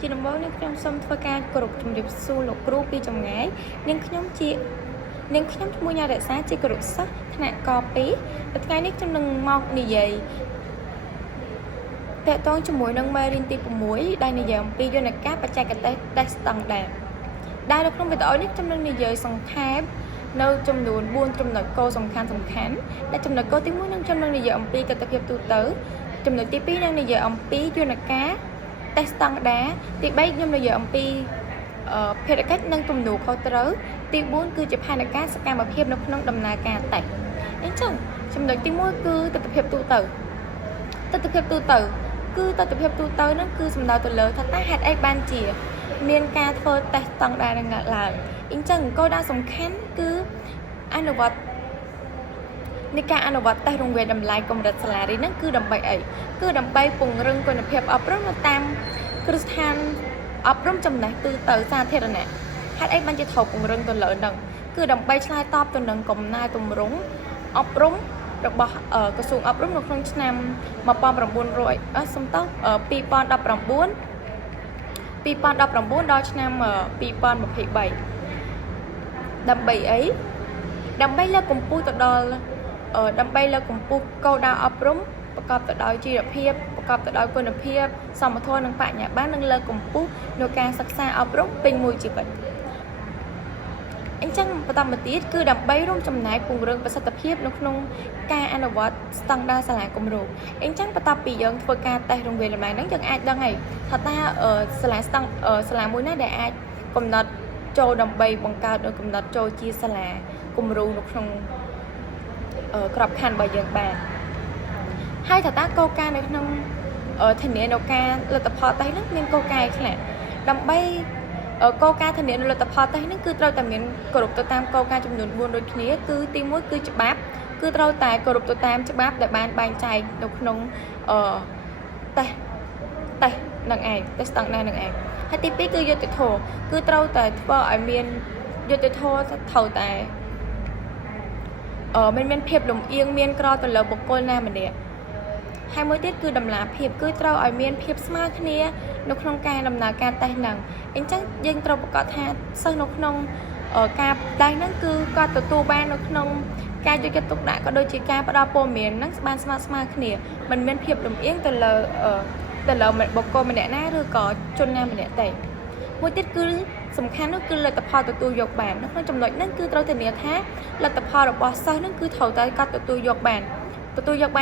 ជាដំបូងនេះខ្ញុំសូមធ្វើការគោរពជំរាបសួរលោកគ្រូពីចម្ងាយនាងខ្ញុំឈ្មោះញ៉ារក្សាជាគរុសិស្សថ្នាក់ក2នៅថ្ងៃនេះខ្ញុំនឹងមកនិយាយតកតងជាមួយនឹងមេរៀនទី6ដែលនិយាយអំពីយន្តការបច្ចេកទេសតេស្តស្តង់ដារដែលនៅក្នុងវីដេអូនេះខ្ញុំនឹងនិយាយសង្ខេបនៅចំនួន4ចំណុចគោលសំខាន់ដែលចំណុចគោលទី1នឹងខ្ញុំនឹងនិយាយអំពីទស្សនវិជ្ជាទូទៅចំណុចទី2នឹងនិយាយអំពីយន្តការតេស្តស្តង់ដារទី3ខ្ញុំនិយាយអំពីភារកិច្ចនិងទំនួលខុសត្រូវទី4គឺជាផែនការសកម្មភាពនៅក្នុងដំណើរការតេស្តអញ្ចឹងចំណុចទី1គឺទស្សនវិជ្ជាទូទៅនឹងគឺសំដៅទៅលើថាតើហេតុអីបានជាមានការធ្វើតេស្តស្តង់ដារនឹងឡើងអញ្ចឹងគោលដៅសំខាន់គឺអនុវត្តនៃការអនុវត្តតេស្តរង្វេងតម្លៃកម្រិតសាលារៀនហ្នឹងគឺដើម្បីអីគឺដើម្បីពង្រឹងគុណភាពអប់រំនៅតាមគ្រឹះស្ថានអប់រំចំណេះទូទៅសាធារណៈហេតុអីបានជាត្រូវពង្រឹងទៅលើហ្នឹងគឺដើម្បីឆ្លើយតបទៅនឹងកំណែទម្រង់អប់រំរបស់ក្រសួងអប់រំនៅក្នុងឆ្នាំ2019ដល់ឆ្នាំ2023ដើម្បីអីដើម្បីលើកកម្ពស់ទៅដល់ដើម្បីលើកកម្ពស់គោលដៅអប់រំប្រកបទៅដោយជីវភាពប្រកបទៅដោយគុណភាពសមធម៌និងបញ្ញាបត្រនិងលើកកម្ពស់នៅការសិក្សាអប់រំពេញមួយជីវិតអញ្ចឹងបន្តមកទៀតគឺដើម្បីរួមចំណែកពង្រឹងប្រសិទ្ធភាពនៅក្នុងការអនុវត្តស្តង់ដារសាលាគម្រោងអញ្ចឹងបន្ទាប់ពីយើងធ្វើការតេស្តរង្វេងតម្លៃហ្នឹងយើងអាចដឹងហើយថាតើសាលាមួយណាដែលអាចកំណត់ចូលដើម្បីបង្កើតនៅកំណត់ចូលជាសាលាគម្រោងនៅក្នុងក្របខ័ណ្ឌរបស់យើងបានហើយថាតើគោលការណ៍នៅក្នុងធានានៅការលទ្ធផលតេស្តហ្នឹងមានគោលការណ៍ខ្លះដើម្បីគោលការណ៍ធានានៅលទ្ធផលតេស្តហ្នឹងគឺត្រូវតែមានគោរពទៅតាមគោលការណ៍ចំនួន4ដូចគ្នាគឺទី1គឺច្បាប់គឺត្រូវតែគោរពទៅតាមច្បាប់ដែលបានបែងចែកនៅក្នុងតេស្តនឹងឯងតេស្តស្តង់ដារនឹងឯងហើយទី2គឺយុត្តិធម៌គឺត្រូវតែធ្វើឲ្យមានយុត្តិធម៌ត្រូវតែមានភាពលំអៀងមានក្រទៅលើបុគ្គលណាម្នាក់ហើយមួយទៀតគឺតម្លាភាពគឺត្រូវឲ្យមានភាពស្មើគ្នានៅក្នុងការដំណើរការតេស្តហ្នឹងអញ្ចឹងយើងត្រូវប្រកាសថាសិស្សនៅក្នុងការតេស្តហ្នឹងគឺគាត់ទទួលបាននៅក្នុងការយកចិត្តទុកដាក់ក៏ដូចជាការផ្ដល់ព័ត៌មានហ្នឹងបានស្មើគ្នាមិនមានភាពលំអៀងទៅលើបុគ្គលម្នាក់ណាឬក៏ជនណាម្នាក់ទេមួយទៀតគឺសំខាន់នោះគឺលទ្ធផលទទួលយកបាននៅក្នុងចំណុចហ្នឹងគឺត្រូវធានាថាលទ្ធផលរបស់សិស្សហ្នឹងគឺត្រូវតែគាត់ទទួលយកបាន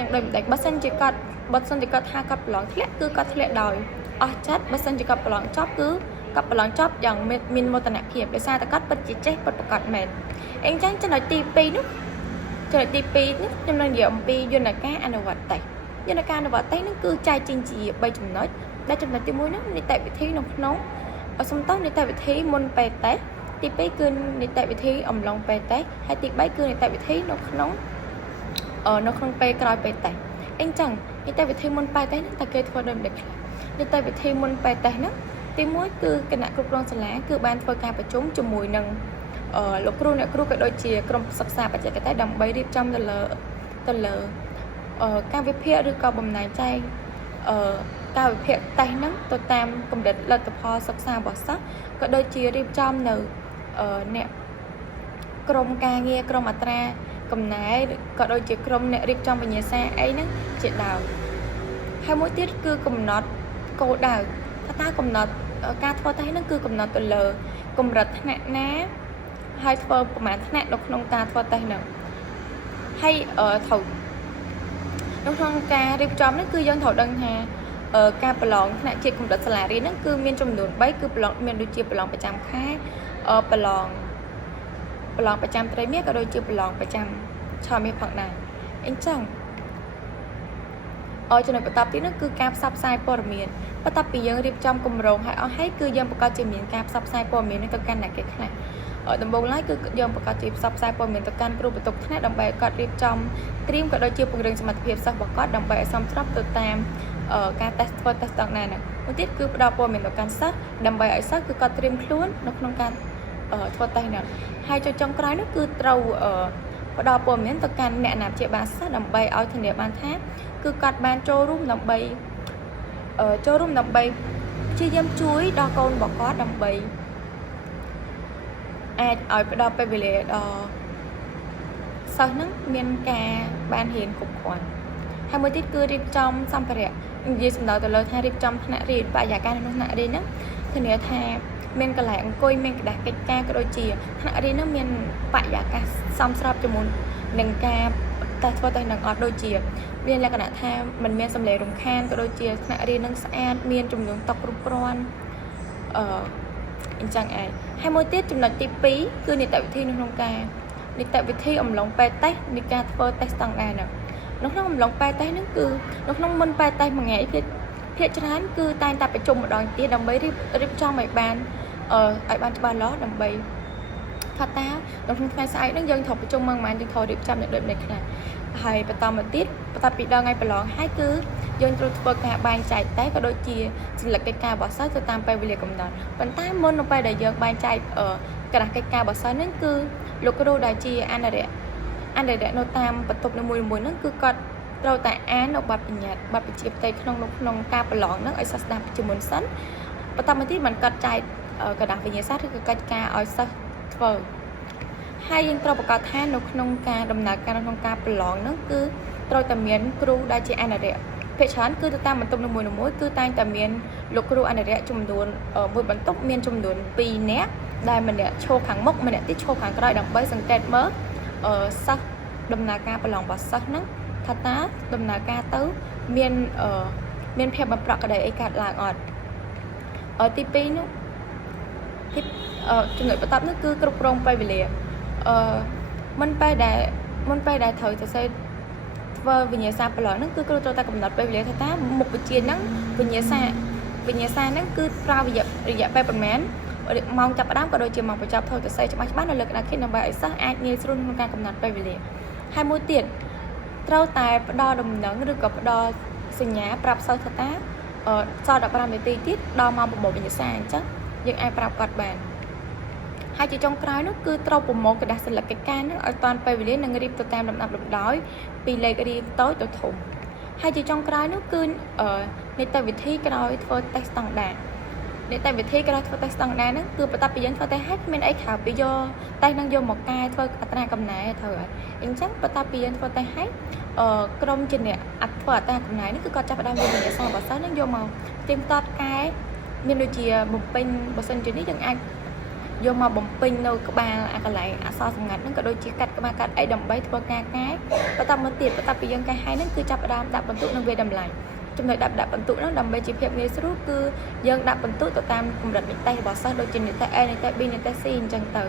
យ៉ាងដូចម្ដេចបើសិនជាគាត់ថាគាត់ប្រឡងធ្លាក់គឺគាត់ធ្លាក់ដោយអស់ចិត្តបើសិនជាគាត់ប្រឡងចប់គឺគាត់ប្រឡងចប់យ៉ាងមានមោទនភាពដោយសារតែគាត់ពិតជាចេះពិតប្រាកដមែនអញ្ចឹងចំណុចទី2នេះខ្ញុំនឹងនិយាយអំពីយន្តការអនុវត្តតេស្តហ្នឹងគឺចែកចេញជា3ចំណុចដែលចំណុចទី1ហ្នឹងនីតិវិធីនៅក្នុងនីតិវិធីមុនពេលតេស្តទី2គឺនីតិវិធីអំឡុងពេលតេស្តហើយទី3គឺនីតិវិធីនៅក្នុងពេលក្រោយពេលតេស្តអញ្ចឹងនីតិវិធីមុនពេលតេស្តហ្នឹងតើគេធ្វើដូចម្ដេចខ្លះនីតិវិធីមុនពេលតេស្តហ្នឹងទី1គឺគណៈគ្រប់គ្រងសាលាគឺបានធ្វើការប្រជុំជាមួយនឹងលោកគ្រូអ្នកគ្រូក៏ដូចជាក្រុមសិក្សាបច្ចេកទេសដើម្បីរៀបចំទៅលើការវិភាគឬក៏បំណែកចែកការវិភាគតេស្តហ្នឹងទៅតាមកម្រិតលទ្ធផលសិក្សារបស់សិស្សក៏ដូចជារៀបចំនៅអ្នកក្រុមការងារក្រុមអត្រាកំណែក៏ដូចជាក្រុមអ្នករៀបចំវិញ្ញាសាអីហ្នឹងជាដើមហើយមួយទៀតគឺកំណត់គោលដៅថាតើកំណត់ការធ្វើតេស្តហ្នឹងគឺកំណត់ទៅលើកម្រិតថ្នាក់ណាហើយធ្វើប្រមាណថ្នាក់នៅក្នុងការធ្វើតេស្តហ្នឹងហើយត្រូវនៅក្នុងការរៀបចំនេះគឺយើងត្រូវដឹងថាការប្រឡងថ្នាក់ជាតិកម្រិតសាលារៀនហ្នឹងគឺមានចំនួន3គឺប្រឡងមានដូចជាប្រឡងប្រចាំខែប្រឡងប្រចាំត្រីមាសក៏ដូចជាប្រឡងប្រចាំឆមាសផងដែរអញ្ចឹងចំណុចបន្តទៀតនោះគឺការផ្សព្វផ្សាយព័ត៌មានបន្ទាប់ពីយើងរៀបចំគម្រោងឲ្យអស់ហើយគឺយើងប្រកាសជាមានការផ្សព្វផ្សាយព័ត៌មាននេះទៅកាន់អ្នកគេខ្លះដំបូងឡើយគឺយើងប្រកាសជាផ្សព្វផ្សាយព័ត៌មានទៅកាន់គ្រូបន្ទប់ថ្នាក់ដើម្បីឲ្យគាត់រៀបចំត្រៀមក៏ដូចជាពង្រឹងសមត្ថភាពសិស្សរបស់គាត់ដើម្បីឲ្យសមស្របទៅតាមការតេស្តស្តង់ដារហ្នឹងមួយទៀតគឺផ្ដល់ព័ត៌មានទៅកាន់សិស្សដើម្បីឲ្យសិស្សគឺគាត់ត្រៀមខ្លួននៅក្នុងការធ្វើតេស្តហ្នឹងហើយចុងក្រោយនោះគឺត្រូវផ្ដល់ព័ត៌មានទៅកាន់អ្នកអាណាព្យាបាលសិស្សដើម្បីឲ្យធានាបានថាគឺគាត់បានចូលរួមដើម្បី ជាយាមជួយដល់កូនរបស់គាត់ដើម្បីអាចឲ្យផ្ដល់ពេលវេលាដល់សិស្សហ្នឹងមានការបានរៀនគ្រប់គ្រាន់ហើយមួយទៀតគឺរៀបចំសម្ភារៈនិយាយសំដៅទៅលើថារៀបចំថ្នាក់រៀនបរិយាកាសនៅថ្នាក់រៀនហ្នឹងធានាថាមានកន្លែងអង្គុយមានกระดาษកិច្ចការក៏ដូចជាថ្នាក់រៀនហ្នឹងមានបរិយាកាសសមស្របជាមួយនឹងការតែធ្វើតែនឹងអត់ដូចជាមានលក្ខណៈថាมันមានសម្លេងរំខានក៏ដូចជាថ្នាក់រៀននឹងស្អាតមានចំនួនតុគ្រប់គ្រាន់អញ្ចឹងឯងហើយមួយទៀតចំណុចទី2គឺនីតិវិធីនៅក្នុងការនីតិវិធីអំឡុងពេលតេស្តនៃការធ្វើតេស្តស្តង់ដារហ្នឹងនៅក្នុងអំឡុងពេលតេស្តហ្នឹងគឺនៅក្នុងមុនពេលតេស្តមួយថ្ងៃភាគច្រើនគឺតែងតែប្រជុំម្ដងទៀតដើម្បីរៀបចំឲ្យបានច្បាស់លាស់ដើម្បីថាតើនៅក្នុងថ្ងៃស្អែកហ្នឹងយើងត្រូវប្រជុំម៉ោងប៉ុន្មានយើងត្រូវរៀបចំអ្នកដូចនេះខ្លះហើយបន្តមកទៀតបន្ទាប់ពីដល់ថ្ងៃប្រឡងហើយគឺយើងត្រូវធ្វើការបែងចែកតែក៏ដូចជាសញ្ញាកិច្ចការរបស់សិស្សទៅតាមពេលវេលាកំណត់ប៉ុន្តែមុននៅពេលដែលយើងបែងចែកកណ្ដាស់កិច្ចការរបស់សិស្សហ្នឹងគឺលោកគ្រូដែលជាអនុរិយនៅតាមបន្ទប់នីមួយៗហ្នឹងគឺគាត់ត្រូវតែអាននៅបទបញ្ញត្តិបទបញ្ជាផ្ទៃក្នុងការប្រឡងហ្នឹងឲ្យសិស្សស្ដាប់ជាមុនសិនបន្តមកទៀតមិនកាត់ចែកកណ្ដាស់វិញ្ញាសាស្ត្រឬក៏កិច្ចការឲ្យសិស្សធ្វើហើយយើងត្រូវប្រកាសថានៅក្នុងការដំណើរការក្នុងការប្រឡងហ្នឹងគឺត្រូវតែមានគ្រូដែលជាអនុរិយភាគច្រើនគឺទៅតាមបន្ទប់នីមួយៗគឺតែងតែមានលោកគ្រូអនុរិយចំនួនមួយបន្ទប់មានចំនួន2នាក់ដែលម្នាក់ឈរខាងមុខម្នាក់ទៀតឈរខាងក្រោយដើម្បីសង្កេតមើលសិស្សដំណើរការប្រឡងរបស់សិស្សហ្នឹងថាតើដំណើរការទៅមានភាពមិនប្រក្រតីអីកើតឡើងអត់ទី2នោះចំណុចបន្ទាប់នោះគឺគ្រប់គ្រងពេលវេលាមុនពេលដែលត្រូវទៅសេធ្វើវិញ្ញាសាប្រឡងហ្នឹងគឺគ្រូត្រូវតែកំណត់ពេលវេលាថាតើមុខវិជ្ជាហ្នឹងវិញ្ញាសាហ្នឹងគឺប្រើរយៈពេលប្រមាណម៉ោងចាប់ផ្ដើមក៏ដូចជាម៉ោងបញ្ចប់ធ្វើទៅសេច្បាស់នៅលើក្តារខិតដើម្បីឲ្យសិស្សអាចងាយស្រួលក្នុងការកំណត់ពេលវេលាហើយមួយទៀតត្រូវតែផ្ដល់ដំណឹងឬក៏ផ្ដល់សញ្ញាប្រាប់សិស្សថាតើសល់15នាទីទៀតដល់ម៉ោងប្រមូលវិញ្ញាសាអញ្ចឹងយើងអាចប្រាប់គាត់បានហើយជាចុងក្រោយនោះគឺត្រូវប្រមូលกระดาษសញ្ញាកិច្ចការនឹងឲ្យតាន់ពេលវេលានិងរៀបទៅតាមលំដាប់លំដោយពីលេខរៀងតូចទៅធំហើយជាចុងក្រោយនោះគឺនីតិវិធីក្រោយធ្វើតេស្តស្តង់ដារនីតិវិធីក្រោយធ្វើតេស្តស្តង់ដារហ្នឹងគឺបន្ទាប់ពីយើងធ្វើតេស្តហើយគ្មានអីក្រៅពីយកតេស្តហ្នឹងយកមកកែធ្វើអត្រាកំណែត្រូវហើយអញ្ចឹងបន្ទាប់ពីយើងធ្វើតេស្តហើយក្រុមជាអ្នកធ្វើអត្រាកំណែនេះគឺគាត់ចាប់ផ្ដើមយកវិញ្ញាសារបស់សិស្សហ្នឹងយកមកទៀងទាត់កែមានដូចជាបំពេញបើសិនជានេះយើងអាចយកមកបំពេញនៅក្បាលកន្លែងអក្សរសម្ងាត់ហ្នឹងក៏ដូចជាកាត់ក្បាលកាត់អីដើម្បីធ្វើការកែបន្តមកទៀតបន្ទាប់ពីយើងកែហើយហ្នឹងគឺចាប់ផ្ដើមដាក់បន្ទុកនិងវាតម្លៃចំណុចដាក់បន្ទុកហ្នឹងដើម្បីជាភាពងាយស្រួលគឺយើងដាក់បន្ទុកទៅតាមកម្រិតនិទេសរបស់សិស្សដូចជានិទេស A និទេស B និទេស C អញ្ចឹងទៅ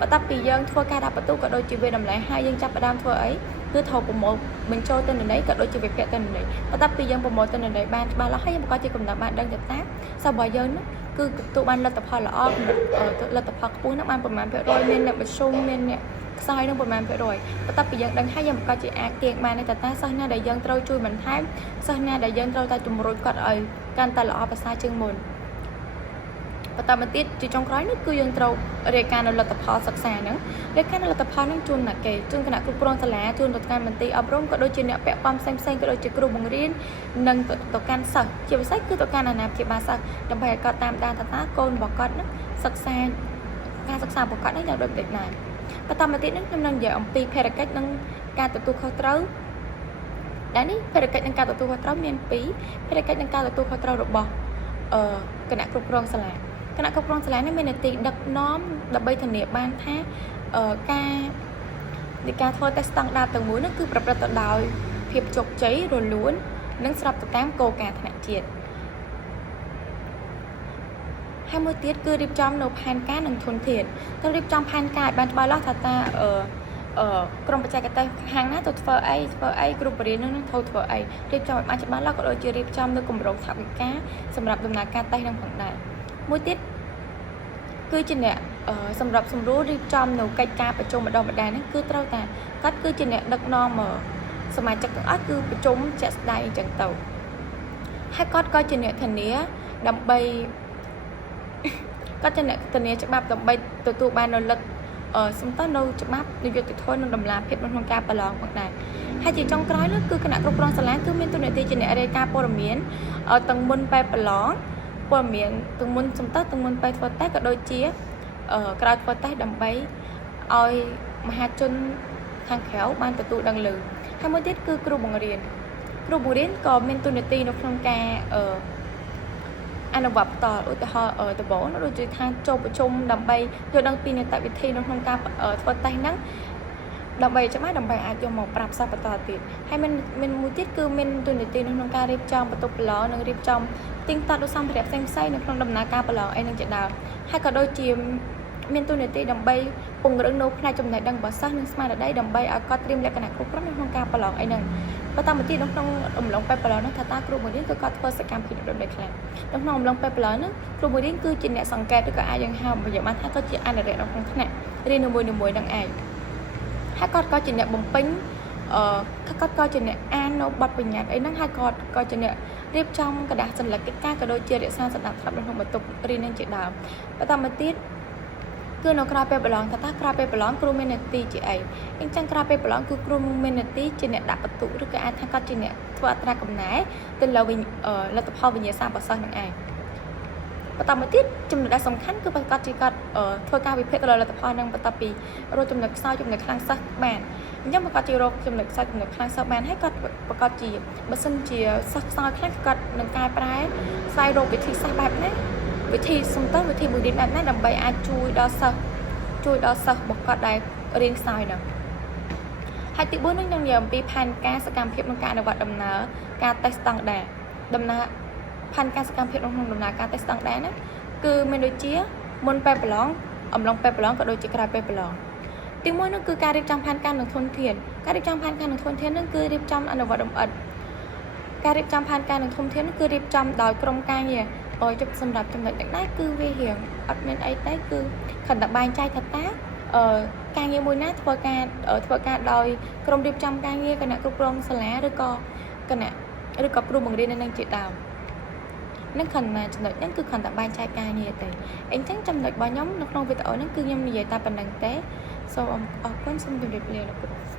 បន្ទាប់ពីយើងធ្វើការដាក់បន្ទុកក៏ដូចជាវាតម្លៃហើយយើងចាប់ផ្ដើមធ្វើអីគឺត្រូវប្រមូលបញ្ចូលទិន្នន័យក៏ដូចជាវិភាគទិន្នន័យបន្ទាប់ពីយើងប្រមូលទិន្នន័យបានច្បាស់លាស់ហើយយើងប្រកាសជាកំណត់បានដឹងថាតើសិស្សរបស់យើងនោះគឺទទួលបានលទ្ធផលល្អលទ្ធផលខ្ពស់នោះបានប្រមាណភាគរយមានអ្នកមធ្យមមានអ្នកខ្សោយនឹងប្រមាណភាគរយបន្ទាប់ពីយើងដឹងហើយយើងប្រកាសជាអាចទាញបានថាតើសិស្សណាដែលយើងត្រូវជួយបន្ថែមសិស្សណាដែលយើងត្រូវតែជំរុញគាត់ឲ្យកាន់តែល្អប្រសើរជាងមុនបន្តមកទៀតជាចុងក្រោយនេះគឺយើងត្រូវរាយការណ៍នៅលទ្ធផលសិក្សាហ្នឹងរាយការណ៍នៅលទ្ធផលហ្នឹងជូនអ្នកគេជូនគណៈគ្រប់គ្រងសាលាជូនទៅកាន់មន្ទីរអប់រំក៏ដូចជាអ្នកពាក់ព័ន្ធផ្សេងក៏ដូចជាគ្រូបង្រៀននិងទៅកាន់សិស្សជាពិសេសគឺទៅកាន់អាណាព្យាបាលសិស្សដើម្បីឲ្យគាត់តាមដានថាតើកូនរបស់គាត់ហ្នឹងសិក្សាការសិក្សារបស់គាត់ហ្នឹងយ៉ាងដូចម្តេចដែរបន្តមកទៀតហ្នឹងខ្ញុំនឹងនិយាយអំពីភារកិច្ចនិងការទទួលខុសត្រូវដែលនេះភារកិច្ចនិងការទទួលខុសត្រូវមាន2ភារកិច្ចនិងការទទួលខុសត្រូវរបស់គណៈគ្រប់គ្រងសាលាគណៈគ្រប់គ្រងសាលានេះមាននីតិដឹកនាំដើម្បីធានាបានថាការធ្វើតេស្តស្តង់ដារទាំងមូលនោះគឺប្រព្រឹត្តទៅដោយភាពជោគជ័យរលូននិងស្របទៅតាមគោលការណ៍ថ្នាក់ជាតិហើយមួយទៀតគឺរៀបចំនៅផែនការនិងធនធានត្រូវរៀបចំផែនការឲ្យបានច្បាស់លាស់ថាតើក្រុមបច្ចេកទេសខាងណាទៅធ្វើអីគ្រូបរិញ្ញានឹងត្រូវធ្វើអីរៀបចំឲ្យបានច្បាស់លាស់ក៏ដូចជារៀបចំនៅគម្រោងថវិកាសម្រាប់ដំណើរការតេស្តនឹងផងដែរមួយទៀតគឺជាអ្នកសម្រាប់សម្រួលរៀបចំនៅកិច្ចការប្រជុំម្ដងម្ដងហ្នឹងគឺត្រូវតែគាត់គឺជាអ្នកដឹកនាំសមាជិកទាំងអស់គឺប្រជុំជាក់ស្ដែងអញ្ចឹងទៅហើយគាត់ក៏ជាអ្នកធានាដើម្បីគាត់ជាអ្នកធានាច្បាប់ដើម្បីទទួលបាននៅលទ្ធសំដៅនៅច្បាប់នយោបាយធននិងតម្លាភាពក្នុងការប្រឡងផងដែរហើយជាចុងក្រោយនោះគឺគណៈគ្រប់គ្រងសាលាគឺមានតួនាទីជាអ្នករាយការណ៍ព័ត៌មានទាំងមុនពេលប្រឡង ព័ត៌មានទាំងមុនសំតើទាំងមុនពេលធ្វើតេស្តក៏ដូចជាក្រោយធ្វើតេស្តដើម្បីឲ្យមហាជនខាងក្រៅបានទទួលដឹងឮហើយមួយទៀតគឺគ្រូបង្រៀនក៏មានតួនាទីនៅក្នុងការអនុវត្តបន្តឧទាហរណ៍ដំបូងដូចជាថាចូលប្រជុំដើម្បីយល់ដឹងពីនីតិវិធីនៅក្នុងការធ្វើតេស្តហ្នឹងដើម្បីច្បាស់ដើម្បីអាចយកមកប្រាប់សិស្សបន្តទៀតហើយមានមួយទៀតគឺមានតួនាទីនៅក្នុងការរៀបចំបន្ទប់ប្រឡងនិងរៀបចំទីតាំងសម្ភារៈផ្សេងៗនៅក្នុងដំណើរការប្រឡងអីនឹងជាដើមហើយក៏ដូចជាមានតួនាទីដើម្បីពង្រឹងនៅផ្នែកចំណេះដឹងរបស់សិស្សនិងស្មារតីដើម្បីឲ្យគាត់ត្រៀមលក្ខណៈគ្រប់គ្រាន់នៅក្នុងការប្រឡងអីហ្នឹងបន្តមកទៀតនៅក្នុងអំឡុងពេលប្រឡងហ្នឹងថាតើគ្រូបង្រៀនគឺគាត់ធ្វើសកម្មភាពដូចនេះខ្លះនៅក្នុងអំឡុងពេលប្រឡងហ្នឹងគ្រូបង្រៀនគឺជាអ្នកសង្កេតឬក៏អាចយើងហៅបញ្ជាក់បានថាគាត់ជាអនុរិយនៅក្នុងថ្នាក់រៀននីមួយៗនឹងឯងហើយគាត់ក៏ជាអ្នកបំពេញគាត់ក៏ជាអ្នកអាននៅបទបញ្ញត្តិអីហ្នឹងហើយគាត់ក៏ជាអ្នករៀបចំกระดาษសញ្ញាកិច្ចការក៏ដូចជារក្សាសណ្ដាប់ធ្នាប់នៅក្នុងបន្ទប់រៀននឹងជាដើមបន្តមកទៀតគឺនៅក្រៅពេលប្រឡងថាក្រៅពេលប្រឡងគ្រូមាននាទីជាអីអញ្ចឹងក្រៅពេលប្រឡងគឺគ្រូមាននាទីជាអ្នកដាក់បន្ទុកឬក៏អាចថាគាត់ជាអ្នកធ្វើអត្រាកំណែទៅលើលទ្ធផលវិញ្ញាសារបស់សិស្សនឹងឯងបន្តមកទៀតចំណុចដែលសំខាន់គឺគាត់ជាគាត់ធ្វើការវិភាគទៅលើលទ្ធផលនឹងបន្ទាប់ពីរកចំណុចខ្សោយចំណុចខ្លាំងសិស្សបានអញ្ចឹងគាត់ជារកចំណុចខ្សោយចំណុចខ្លាំងសិស្សបានហើយគាត់ប្រកាសជាបើសិនជាសិស្សខ្សោយខ្លាំងគាត់នឹងកែប្រែស្វែងរកវិធីសាស្ត្របែបណាវិធីសំតវិធីបង្រៀនបែបណាដើម្បីអាចជួយដល់សិស្សរបស់គាត់ដែលរៀនខ្សោយហ្នឹងហើយទី4នឹងនិយាយអំពីផែនការសកម្មភាពក្នុងការអនុវត្តដំណើរការតេស្តស្តង់ដារផែនការសកម្មភាពក្នុងដំណើរការតេស្តស្តង់ដារហ្នឹងគឺមានដូចជាមុនពេលប្រឡងអំឡុងពេលប្រឡងក៏ដូចជាក្រោយពេលប្រឡងទី1នោះគឺការរៀបចំផែនការនិងធនធានការរៀបចំផែនការនិងធនធានហ្នឹងគឺរៀបចំអនុវត្តលម្អិតការរៀបចំផែនការនិងធនធានគឺរៀបចំដោយក្រុមការងារជប់សម្រាប់ចំណុចនេះដែរគឺវារៀងអត់មានអីទេគឺគ្រាន់តែបែងចែកថាតើការងារមួយណាធ្វើការដោយក្រុមរៀបចំការងារគណៈគ្រប់គ្រងសាលាឬក៏គ្រូបង្រៀននៅនឹងជាដើមនឹងខណ្ឌណាចំណុចហ្នឹងគឺគ្រាន់តែបែងចែកការងារទេអញ្ចឹងចំណុចរបស់ខ្ញុំនៅក្នុងវីដេអូហ្នឹងគឺខ្ញុំនិយាយតែប៉ុណ្្នឹងទេសូមអរគុណសូមជម្រាបលាលោកគ្រូ